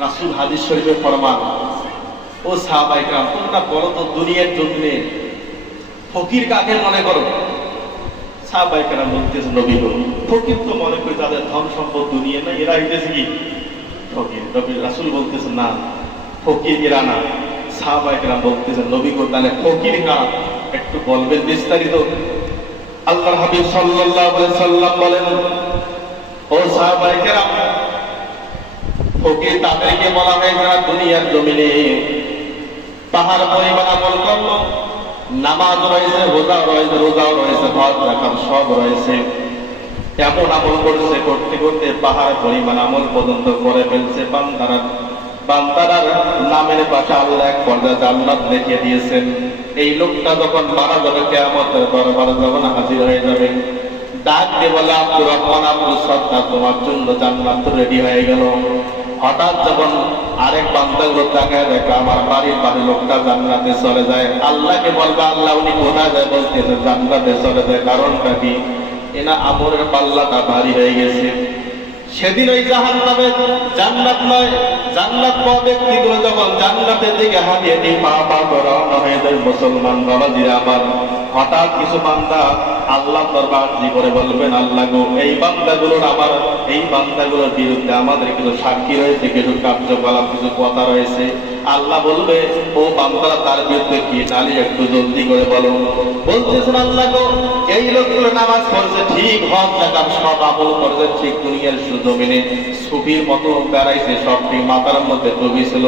রাসূল হাদিস শরীফে ফরমান, ও সাহাবায়ে কেরাম, তোমরা বলো তো দুনিয়ার জন্য ফকির কাকে মনে করো? সাহাবায়ে কেরাম বলতেছে, নবী গো, ফকির তো মনে করি তাদের ধন সম্পদ দুনিয়া না, এরা হইতেছে কি ফকির। নবী রাসূল বলতেছে, না, ফকির এরা না। সাহাবায়ে কেরাম বলতেছে, নবী গো, তাহলে ফকির কারা একটু বলবেন বিস্তারিত? আল্লাহর হাবিব সাল্লাল্লাহু আলাইহি সাল্লাম বলেন, ও সাহাবায়ে কেরাম, ফকির তাদেরকে বলা হয় যারা দুনিয়ার জমিনে পাহাড় পরিমাণ আমল করলো, নামাজ রয়েছে, রোজাও রয়েছে, হজ যাকাত সব রয়েছে, এমন আমল করছে, করতে করতে পাহাড় পরিমাণ আমল পর্যন্ত করে ফেলছে। বান্দারার নামের পাশে আল্লাহ এক পর্যায়ে জান্নাত লিখে দিয়েছেন। এই লোকটা যখন মারা যাবে, কিয়ামতের দরবারে যখন হাজির হয়ে যাবে, ডাক দিয়ে বলে, আব্দুর রহমান, আব্দুল সত্তার, তোমার জন্য জান্নাত রেডি হয়ে গেল। হঠাৎ যখন আরেক বান্দাগুলো তাকায় দেখে আমার বাড়ির লোকটা জান্নাতে চলে যায়, আল্লাহকে বলবে, আল্লাহ উনি কোথায় যায়? বলতেছে জান্নাতে চলে যায়। কারণটা কি? এনা আমলের পাল্লাটা ভারী হয়ে গেছে। সেদিন ওই জাহান্নামে জান্নাত নয়, জান্নাত পাওয়া ব্যক্তিগুলো যখন জান্নাতের দিকে হাঁটিয়ে পা পা করে রওনা হয়ে যায়, মুসলমান বাবাজিরা আমার, হঠাৎ কিছু বান্দা আল্লাহ দরবার করে বলবেন, আল্লাহ গো, এই বান্দাগুলোর বিরুদ্ধে আমাদের কিছু সাক্ষী রয়েছে, কিছু কার্যকলাপ, কিছু কথা রয়েছে। আল্লাহ বলবে, ও বান্দারা, তার বিরুদ্ধে কি নালিশ একটু জলদি করে বলো। বলতেছেন, আল্লাহ গো, এই লোকগুলো নামাজ পড়ছে ঠিক, হজ যাকাত সব আমল করছে ঠিক, দুনিয়ার জমিনে সুফির মতো বেড়াইছে, সব ঠিক, মাথার মধ্যে টুপি ছিল,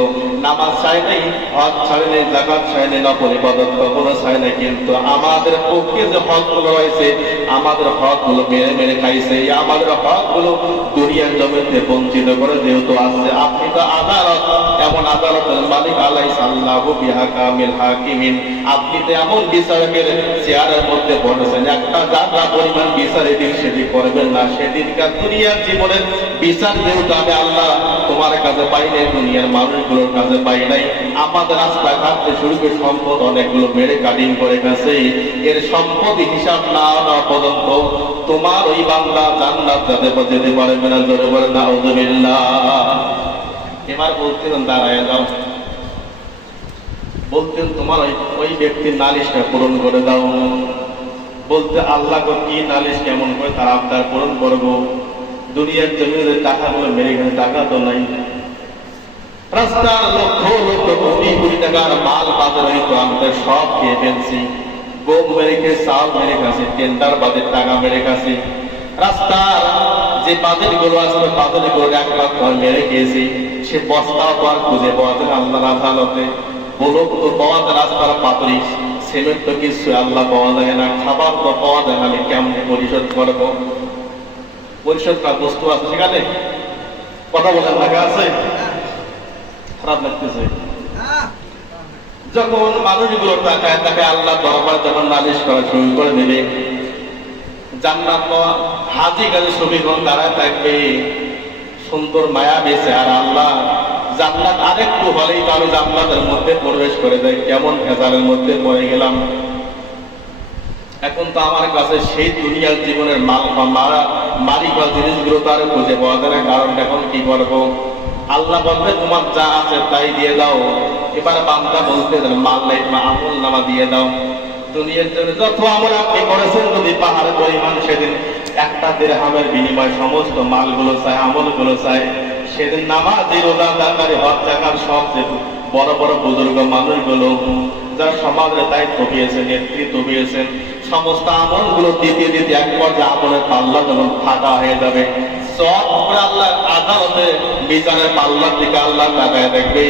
নামাজ চাই নাই, হজ ছাড়ে নাই, যাকাত চাই নাই, নফল ইবাদত কোনো চাই নাই, কিন্তু আমাদের পক্ষে যে হকগুলো রয়েছে, আমাদের হকগুলো মেরে মেরে খাইছে, আমাদের হকগুলো দুনিয়ার জমিতে বঞ্চিত করে যেহেতু আছে। আপনি তো আদালত, এমন আদালতের মালিক, আলাইসা আল্লাহু বিহাকামিল হাকিমিন, আপনি তো এমন বিচারকের চেয়ারের মধ্যে বসেছেন, একটা জায়গা পরিমাণ বিচার এদিক সেদিক করবেন না। সেদিনকার দুনিয়ার জীবনের বিচার যেহেতু আমি আল্লাহ তোমার কাছে পাই নাই, দুনিয়ার মানুষগুলোর কাছে পাই নাই, আমাদের রাস্তাঘাট শুরু করে সম্পদ অনেকগুলো মেরে কাটিং করে গেছে, এর সম্পদ হিসাব না না পর্যন্ত তোমার ওই বান্দা জান্নাত যেতে পারবে না। জোরে বলে নাউযুবিল্লাহ। এবার বলতেন, দাঁড়ায় যাও, বলতেন, তোমার ওই ব্যক্তির নালিশটা পূরণ করে দাও। বলতে, আল্লাহ কি নালিশ কেমন করে তার আবদার পূরণ করবো? দুনিয়ার জমিনে টাকাগুলো মেরে গেলে, টাকা তো নাই, রাস্তার লক্ষ লক্ষ কোটি কোটি টাকার মাল বাজার হইতো, আমাদের সব খেয়ে ফেলছি, গম মেরে খেয়ে, চাল মেরে খাচ্ছি, টেন্ডার বাজেট টাকা মেরে খাচ্ছি, রাস্তার যে বাজেট গুলো আসলে বাজেট গুলো এক লাখ মেরে খেয়েছি, সে বস্তা তো আর খুঁজে পাওয়া যায় আল্লাহর আদালতে, বলো তো পাওয়া যায়, রাস্তার পাথরি সিমেন্ট তো কিছু আল্লাহ পাওয়া যায় না, খাবার তো পাওয়া যায় না, আমি কেমন পরিশোধ করবো? পরিশোধ করার বস্তু আছে সেখানে? কথা বলার জায়গা আছে? খারাপ লাগতেছে যখন মানুষগুলো তাকায় তাকায় আল্লাহ দরবার যখন নালিশ করা শুরু করে দেবে, জান্নাত হাজি গাজী ছবিগুলো দাঁড়ায় থাকবে, সুন্দর মায়া বেছে, আর আল্লাহ জান্নাত আরেকটু হলেই তো আমি জান্নাতের মধ্যে প্রবেশ করে যাই, কেমন ভেজালের মধ্যে পড়ে গেলাম। এখন তো আমার কাছে সেই দুনিয়ার জীবনের মালিক বা জিনিসগুলো তো আর খুঁজে পাওয়া যায় না, কারণ এখন কি করবো? আল্লাহ বলবে, তোমার যা আছে তাই দিয়ে দাও। এবার বান্দা বলতে, মাল নাই, আমল নামা দিয়ে দাও। দুনিয়ার জন্য যত আমল আপনি করেছেন, যদি পাহাড় পরিমাণ, সেদিন একটা দিরহামের বিনিময় সমস্ত মালগুলো চায়, আমলগুলো চায়। সেদিন নামাজি, রোজা, জাকাত, হজ যাকাত সব যে বড় বড় বুজুর্গ মানুষগুলো যারা সমাজের দায়িত্ব পেয়েছেন, নেতৃত্ব পেয়েছেন, সমস্ত আমলগুলো দিতে দিতে এক পর্যায়ে আমলের পাল্লা যখন ফাঁকা হয়ে যাবে, সব করে আল্লাহ আদালতে বিচারের পাল্লার দিকে আল্লাহ তাকায় দেখবে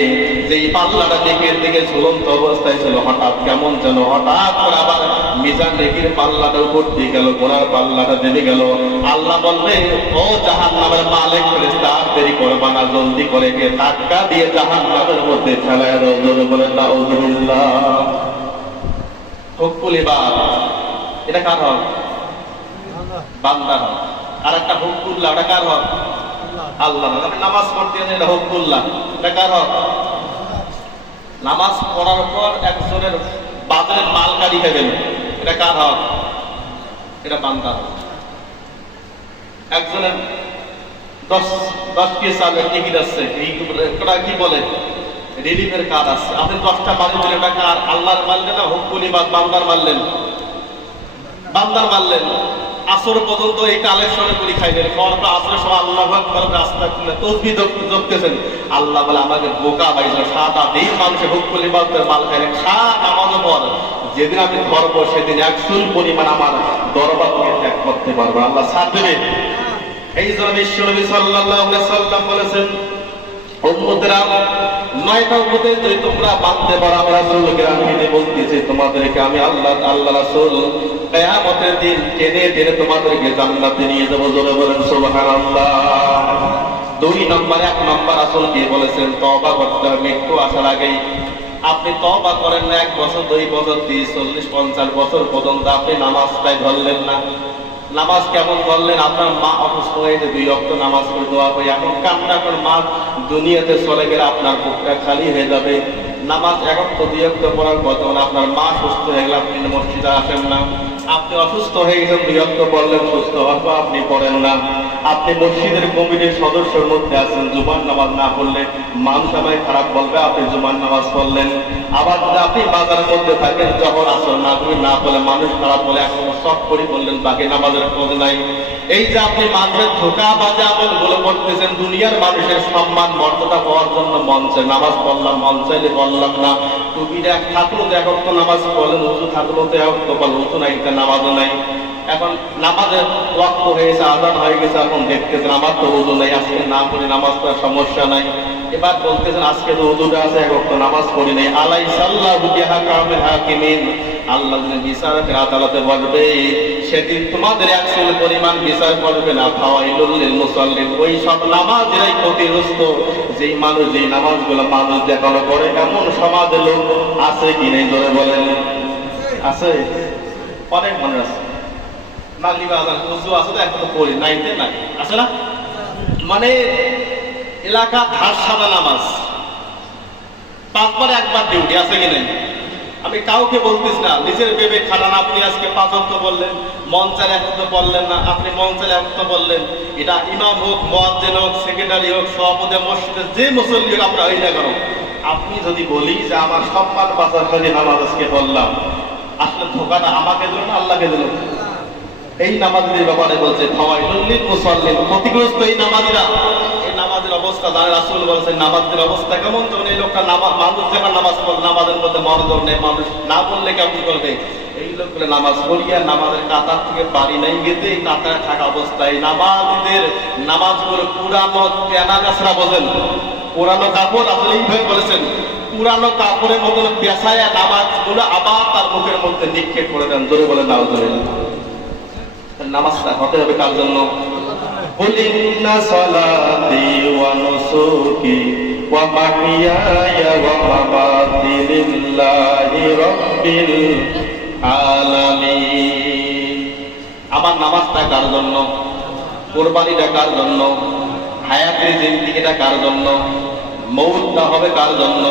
যে এই পাল্লাটা দিকের দিকে ঝুলন্ত অবস্থায় ছিল, হঠাৎ কেমন যেন হঠাৎ করে আবার মিজান নেকির পাল্লাটা উপর দিয়ে গেল, গোনার পাল্লাটা নেমে গেল। আল্লাহ বলবে, ও জাহান্নামের মালিক ফেরেশতা, দেরি করবা না, জলদি করে গিয়ে ধাক্কা দিয়ে জাহান্নামের মধ্যে ফেলায় দাও। জোরে বলেন নাউযুবিল্লাহ। হুকুল ইবাদ, এটা কার হক? বান্দার হক। আর একটা হুকুল্লাহ, এটা কার হক? আল্লাহ। আপনি নামাজ পড়তে গেছেন, এটা হুকুল্লাহ, এটা কার হক? নামাজ পড়ার পর একজনের বাজারের মাল কাটি খেবেন, এটা কার হক? এটা বান্দার হক। একজনের দশ 10 পিস চালের টিকিট আছে, ওটা কি বলে রিলিফের কার্ড আছে। আপনি 10টা বাড়ি দিলে টাকা আর আল্লাহর মারলেন না, হুকুলি বা বান্দার মারলেন, বান্দার মারলেন। আসর পর্যন্ত এই কালেকশনে করি খাইলেন, খাওয়ার পর আসরের সময় আল্লাহ আকবার রাস্তা খুলে তসবিহ জপতেছেন। আল্লাহ বলে আমাকে বোকা পাইছিল, সাদা দিন মানুষের হুকুলি বান্দার মাল খাইলে খা নামাজ পর, যেদিন আমি ধরবো সেদিন 1 চুল পরিমাণ আমার দরবার থেকে ত্যাগ করতে পারবো, আল্লাহ ছাড় দেবে। এই জন্য বিশ্বনবী সাল্লাল্লাহু আলাইহি সাল্লাম বলেছেন, উম্মতেরা 9টা উম্মতের যদি তোমরা বাঁধতে পারো, আমি রাসূলকে আমি বলতেছি তোমাদেরকে আমি আল্লাহ রাসূল কিয়ামতের দিন টেনে টেনে তোমাদেরকে জান্নাতে নিয়ে যাব। জোরে বলেন সুবহানাল্লাহ। 2 নম্বর 1 নম্বর রাসূল কি বলেছেন, তওবা করতে হবে মৃত্যু আসার আগেই। আপনি তওবা করেন না 1 বছর 2 বছর 30 40 50 বছর পর্যন্ত আপনি নামাজটাই ধরলেন না। নামাজ কেমন করলেন? আপনার মা অসুস্থ হয়েছে, 2 ওয়াক্ত নামাজ পড়ে দোয়া করে এখন কান্না করে মা দুনিয়াতে চলে গেলে আপনার বুকটা খালি হয়ে যাবে। নামাজ 1 ওয়াক্ত 2 ওয়াক্ত পড়ার কথা, আপনার মা সুস্থ হয়ে গেলে আপনি মসজিদে আসেন না। আপনি অসুস্থ হয়ে গেছেন, 2 ওয়াক্ত পড়লেন, সুস্থ হওয়ার পর আপনি পড়েন না। আপনি মসজিদের কমিটির সদস্যের মধ্যে আছেন, জুমার নামাজ না পড়লে মানুষ আমায় খারাপ বলবে, আপনি জুমার নামাজ পড়লেন। আবার যদি আপনি বাজারের মধ্যে থাকেন, যখন আসর না করে না পড়লে মানুষ খারাপ বলে, এখন সব করে বললেন, বাকি নামাজের খোঁজ নাই। এই যে আপনি মানুষের ধোঁকা বাজে আমলগুলো করতেছেন, দুনিয়ার মানুষের সম্মান মর্যাদা পাওয়ার জন্য মঞ্চে নামাজ পড়লাম, মন চাইলে পড়লাম না। টুপিটা থাকলো তো 1 ওয়াক্ত নামাজ পড়লেন, উযু থাকলো তো 1 ওয়াক্ত পড়লেন, উযু নাই তো নামাজও নাই। এখন নামাজের ওয়াক্ত হয়েছে, আযান হয়ে গেছে, এখন দেখতেছেন আমার তো উযু নাই, আজকে না পড়ি নামাজ পড়ার সমস্যা নাই। এবার বলতেছেন আজকে তো উযুটা আছে, 1 ওয়াক্ত নামাজ পড়ি নাই। আলাইসাল্লাহু বিহাকামিল হাকিমিন, আল্লাহ যিনি বিচারকের আদালতে বসবে সেদিন তোমাদের 1 চুল পরিমাণ বিচার করবে না। ফাওয়াইলুল লিল মুসাল্লিন, ওই সব নামাজেরাই ক্ষতিগ্রস্ত যেই মানুষ যেই নামাজগুলো মানুষ দেখানো করে। এমন সমাজের লোক আছে কি নেই? জোরে বলেন আছে, অনেক মনে আছে। মাগরিব আযান ওযু আছে তো এখন তো পড়ি নাইতে নাই, আছে না? মানে এলাকা ধার সাদা নামাজ 5 বার 1 বার ডিউটি, আছে কি নেই? আমি কাউকে বলতেছি না, নিজের বিবেক খাটান। আপনি আজকে 5 ওয়াক্ত বললেন, মন চাইলে 1 ওয়াক্ত বললেন না, আপনি মন চাইলে 1 ওয়াক্ত বললেন। এটা ইমাম হোক, মুয়াজ্জিন হোক, সেক্রেটারি হোক, সভাপতি মসজিদের যে মুসল্লি হোক, আপনার হয়ে যায়। আপনি যদি বলি যে আমার সম্মান বাঁচার জন্য নামাজ আজকে বললাম, আসলে ধোকাটা আমাকে দিল না আল্লাহকে দিল? এই নামাজের ব্যাপারে বলছে ফাওয়াইলুল লিল মুসাল্লিন, ক্ষতিগ্রস্ত এই নামাজিরা। এই নামাজের অবস্থা যারা রাসূল বলেছেন নামাজের অবস্থা কেমন, তখন এই লোকটা মানুষ যখন নামাজ পড়ে নামাজের মধ্যে মনোযোগ নেই, মানুষ না বললে কেমন করবে? এই লোকগুলো নামাজ পড়িয়া নামাজের কাতার থেকে বাড়ি নাই গেতে কাতারে থাকা অবস্থায় নামাজীদের নামাজগুলো পুরানো কেনা গাছরা বোঝেন, পুরানো কাপড় আসলে এইভাবে বলেছেন, পুরানো কাপড়ের মতন পেশায়া নামাজগুলো আবার তার মুখের মধ্যে নিক্ষেপ করে দেন। জোরে বলেন নাউজুবিল্লাহ। নামাজটা হতে হবে কার জন্য? কুল ইন্না সালাতি ওয়া নুসুকি ওয়া মাহইয়ায়া ওয়া মামাতি লিল্লাহি রাব্বিল আলামিন। আমার নামাজটা কার জন্য? কুরবানিটা কার জন্য? হায়াতের জিন্দেগিটা কার জন্য? মৌতটা হবে কার জন্য?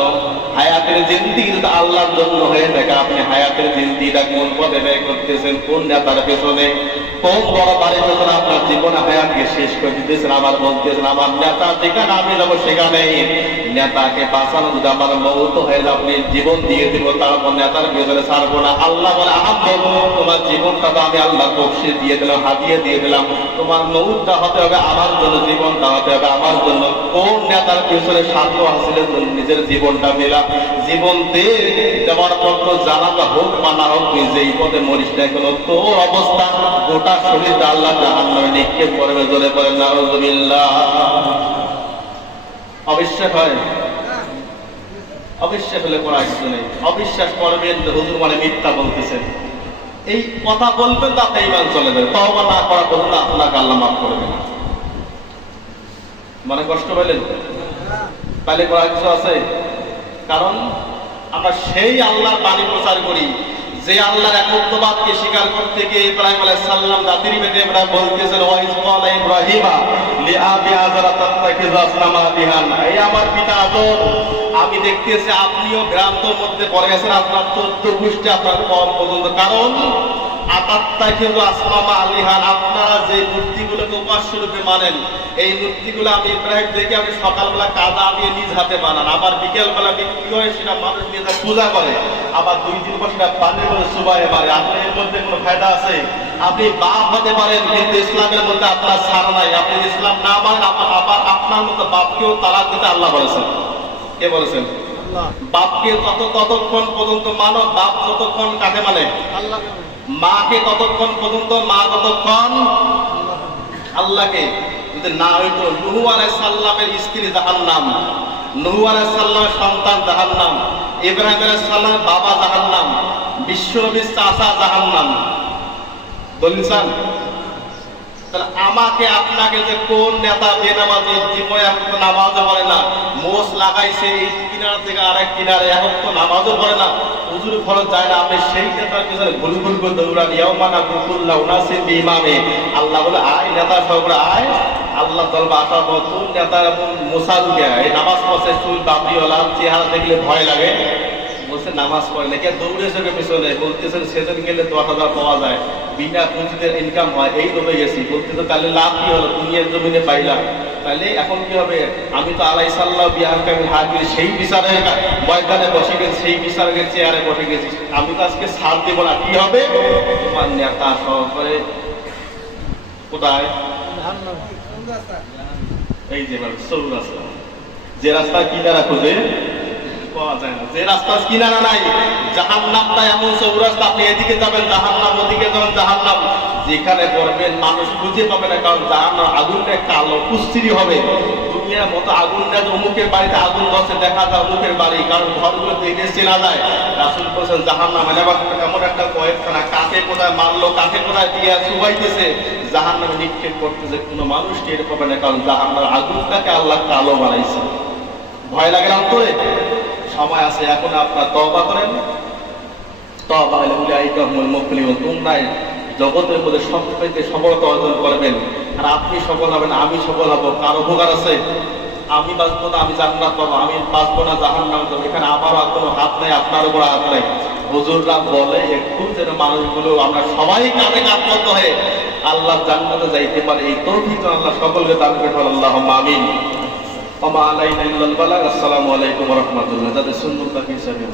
হায়াতের জিন্দেগি যদি আল্লাহর জন্য হয়ে থাকে, আপনি হায়াতের জিন্দেগিটা কোন পথে ব্যয় করতেছেন? কোন নেতার পেছনে, কোন বড় বাড়ির পেছনে আপনার জীবনে হায়াতকে শেষ করে দিতেছেন? আবার বলতেছেন আমার নেতা যেখানে আমি যাবো সেখানে। নেতাকে বাঁচানো যদি আমার মৌত হয়ে যায়, আপনি জীবন দিয়ে দিব, তারপর নেতার পেছনে ছাড়বো না। আল্লাহ বলে তোমার জীবনটা তো আমি আল্লাহ বকশিশ দিয়ে দিলাম, হাদিয়ে দিয়ে দিলাম, তোমার মৌতটা হতে হবে আমার জন্য, জীবনটা হতে হবে আমার জন্য। কোন নেতার পেছনে স্বার্থ হাসিলের জন্য নিজের জীবনটা দিলাম? জীবন দিয়ে দেওয়ার পর জানাটা হোক বা না হোক, তুই যেই পথে মরিস না কেন, তোর অবস্থা গোটা শরীরটা আল্লাহ জাহান্নামে নিক্ষেপ করবে। জোরে বলেন নাউজুবিল্লাহ। অবিশ্বাস হয়? অবিশ্বাস হলে করার কিছু নেই। অবিশ্বাস করবেন যে হুজুর মানে মিথ্যা বলতেছেন, এই কথা বলবেন তো আপনি ঈমান চলে যাবে। তওবা না করা পর্যন্ত আপনাকে আল্লাহ মাফ করবে না। মানে কষ্ট পেলেন? তাহলে করার কিছু আছে? কারণ আমরা সেই আল্লাহর বাণী প্রচার করি যে আল্লাহর একত্ববাদকে স্বীকার করতে গিয়ে ইব্রাহিম আলাইহিস সালাম দাতির বেদে ইব্রাহিম বলতেছেন, ওয়া ইয ক্বালা ইব্রাহিমা লিআবি আযরা তাত্তাখিযু আসনামা আলিহান। এই আমার পিতা আদর, আমি দেখতেছি আপনিও ভ্রান্তর মধ্যে পড়ে গেছেন, আপনার 14 গোষ্ঠী আপনার কম পর্যন্ত। কারণ আতাত্তাখিযু আসনামা আলিহান, আপনারা যে মূর্তিগুলোকে উপাস্য রূপে মানেন, এই মূর্তিগুলো আমি ইব্রাহিম দেখে আপনি সকালবেলা কাদা দিয়ে নিজ হাতে বানান, আবার বিকেলবেলা বিক্রি হয় সেটা মানুষ নিয়ে যায় পূজা করে, আবার 2 দিন পর সেটা পানির মধ্যে চুবাইয়ে মারে। আপনার এর মধ্যে কোনো ফায়দা আছে? আপনি বাপ হতে পারেন, কিন্তু ইসলামের মধ্যে আপনার ছাড় নাই। আপনি ইসলাম না মানেন, আবার আপনার মতো বাপকেও তালাক দিতে আল্লাহ বলেছেন। কে বলেছেন? আল্লাহ। বাপকে ততক্ষণ পর্যন্ত মানো, বাপ যতক্ষণ কাকে মানে? আল্লাহ। মাকে ততক্ষণ পর্যন্ত, মা ততক্ষণ আল্লাহকে। যদি না হইতো, নূহ আলাইহিস সালামের স্ত্রী জাহান্নাম, নূহ আলাইহিস সালামের সন্তান জাহান্নাম, ইব্রাহিম আলাইহিস সালামের বাবা জাহান্নাম, বিশ্বনবীর চাচা জাহান্নাম। বলছেন তাহলে আমাকে আপনাকে যে কোন নেতা বেনামাজি জীবনে এখন নামাজও পড়ে না, মোষ লাগাইছে এই কিনার থেকে আরেক কিনারে, এখন তো নামাজও পড়ে না, হুজুর ফরজ যায় না, আপনি সেই নেতার পিছনে ভুল ভুল করে দৌড়ান। ইয়াউমানা কুল্লা উনাসিন বিইমামে, আল্লাহ বলে আয় নেতা সবরা আয়, আল্লাহ দরবার আসার পর কোন নেতা এবং মোসা যুগে এই নামাজ পড়ছে, চুল বাবরিওয়ালা, চেহারা দেখলে ভয় লাগে, বলছে নামাজ পড়ে না, কে দৌড়েছে পিছনে, বলতেছেন সেদিন গেলে 10,000 পাওয়া যায়, বিনা পুঁজিতে ইনকাম হয়, এই দৌড়ে গেছি, বলতেছে তাহলে লাভ কি হলো, দুনিয়ার জমিনে পাইলাম, তাহলে এখন কি হবে? আমি তো আলাইসাল্লাহ বিহার কামিল হাজির, সেই বিচারের ময়দানে বসে গেছি, সেই বিচারের চেয়ারে বসে গেছি, আমি তো আজকে ছাড় দেবো না। কি হবে? তোমার নেতা সহকারে কোথায়? এই যে চৌরাস্তা, যে রাস্তা কিনারা খুঁজে পাওয়া যায় না, যে রাস্তার কিনারা নাই, জাহান্নামটা এমন চৌরাস্তা, আপনি এদিকে যাবেন জাহান্নাম, ওদিকে যাবেন জাহান্নাম, যেখানে পড়বেন মানুষ খুঁজে পাবে না, কারণ জাহান্নাম আগুনটা কালো কুস্তিরি হবে। দুনিয়ার মতো আগুন না যে অমুকের বাড়িতে আগুন বসে দেখা যায় অমুকের বাড়ি, কারণ ঘরগুলো দেখে চেনা যায়। রাসূল বলেছেন জাহান্নাম এমন একটা কয়েকখানা, কাকে কোথায় মারলো, কাকে কোথায় দিয়ে চুবাইতেছে, জাহান্নামে নিক্ষেপ করতেছে, কোনো মানুষ টের পাবে না, কারণ জাহান্নামের আগুনটাকে আল্লাহ কালো বানাইছে। ভয় লাগে অন্তরে? সময় আছে, এখন আপনার তওবা করেন, তওবা হলে উলাইকা হুমুল মুফলিহুন, তোমরা জগতের মধ্যে সবথেকে সফলতা অর্জন করবেন। আর আপনি সফল হবেন, আমি সফল হব, কার উপকার আছে? আমি বাঁচবো না, আমি জান্নাত পাবো, আমি বাঁচবো না জাহান্নাম যাবো, এখানে আমার আর কোনো হাত নাই, আপনার উপর হাত নাই। হুজুররা বলে একটু যেন মানুষগুলো আমরা সবাই কাঁধে কাঁধ বন্ধ হয়ে আল্লাহ জান্নাতে যাইতে পারে, এই তৌফিক আল্লাহ সকলকে দান করুন। আল্লাহুম্মা আমিন। ওয়া মা আলাইনা ইল্লাল বালাগ। আসসালামু আলাইকুম ওয়া রাহমাতুল্লাহ। যাদের সুন্নাত হিসাবে